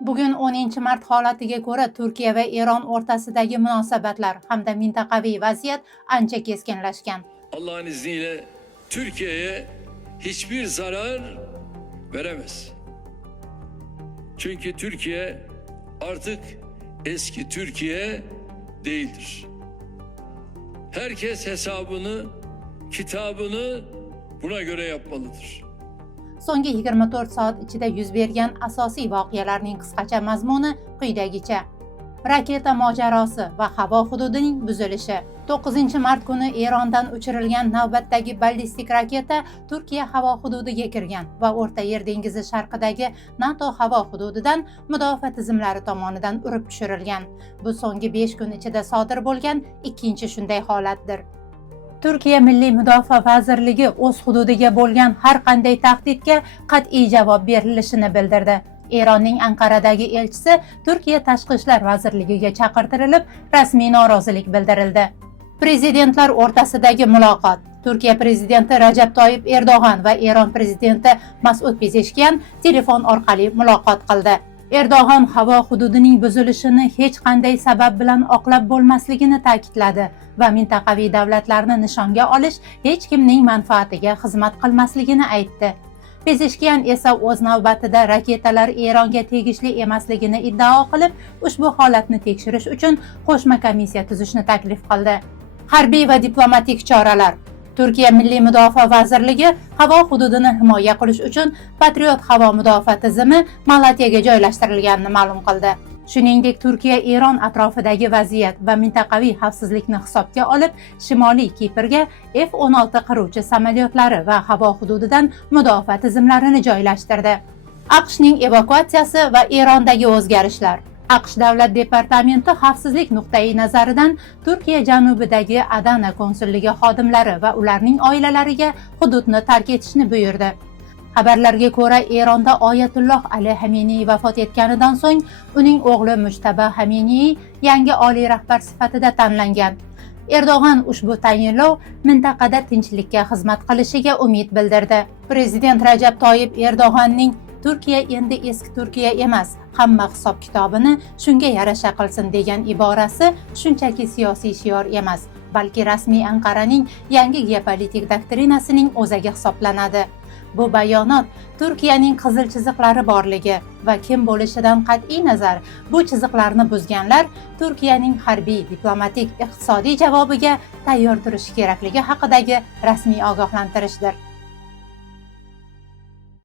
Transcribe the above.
Bugun 10-mart holatiga ko'ra Turkiya va Eron o'rtasidagi munosabatlar hamda mintaqaviy vaziyat ancha keskinlashgan. Allah'ın izniyle Türkiye'ye hiçbir zarar veremez. Çünkü Türkiye artık eski Türkiye değildir. Herkes hesabını, kitabını buna göre yapmalıdır. So'nggi 24 soat ichida yuz bergan asosiy voqealarning qisqacha mazmuni quyidagicha. Raketa mojarosi va havo hududining buzilishi. 9-mart kuni Erondan uchirilgan navbatdagi ballistik raketa Turkiya havo hududiga kirgan va O'rta Yer dengizi sharqidagi NATO havo hududidan mudofaa tizimlari tomonidan urib tushirilgan. Bu so'nggi 5 kun ichida sodir bo'lgan ikkinchi shunday holatdir. Turkiya Milliy Mudofaa vazirligi o'z hududiga bo'lgan har qanday tahdidga qat'iy javob berilishini bildirdi. Eronning Anqaradagi elchisi Turkiya Tashqi ishlar vazirligiga chaqirtirilib, rasmiy norozilik bildirildi. Prezidentlar o'rtasidagi muloqot. Turkiya prezidenti Rajab Toyib Erdo'g'an va Eron prezidenti Mas'ud Pezeshkian telefon orqali muloqot qildi. Erdo'g'an havo hududining buzilishini hech qanday sabab bilan oqlab bo'lmasligini ta'kidladi va mintaqaviy davlatlarni nishonga olish hech kimning manfaatiga xizmat qilmasligini aytdi. Pezeshkian esa o'z navbatida raketalar Eronga tegishli emasligini iddao qilib, ushbu holatni tekshirish uchun qo'shma komissiya tuzishni taklif qildi. Harbiy va diplomatik choralar. Turkiya Milliy Mudofaa vazirligi havo hududini himoya qilish uchun Patriot havo mudofaa tizimi Malatyaga joylashtirilganini ma'lum qildi. Shuningdek, Turkiya Eron atrofidagi vaziyat va mintaqaviy xavfsizlikni hisobga olib, Shimoliy Kiprga F-16 qiruvchi samolyotlari va havo hududidan mudofaa tizimlarini joylashtirdi. AQShning evakuatsiyasi va Erondagi o'zgarishlar. AQSh Davlat departamenti xavfsizlik nuqtai nazaridan Turkiya janubidagi Adana konsulligi xodimlari va ularning oilalariga hududni tark etishni buyurdi. Xabarlarga ko'ra, Eronda Oyatulloh Ali Xameniy vafot etganidan so'ng uning o'g'li Mujtaba Xameniy yangi oliy rahbar sifatida tanlangan. Erdo'g'an ushbu tayinlov mintaqada tinchlikka xizmat qilishiga umid bildirdi. Prezident Rajab Toyib Erdo'g'anning Turkiya endi eski Turkiya emas, hamma hisob-kitobini shunga yarasha qilsin degan iborasi shunchaki siyosiy shior emas, balki rasmiy Anqaraning yangi geopolitik doktrinasining o'zagi hisoblanadi. Bu bayonot Turkiyaning qizil chiziqlari borligi va kim bo'lishidan qat'iy nazar, bu chiziqlarni buzganlar Turkiyaning harbiy, diplomatik, iqtisodiy javobiga tayyor turishi kerakligi haqidagi rasmiy ogohlantirishdir.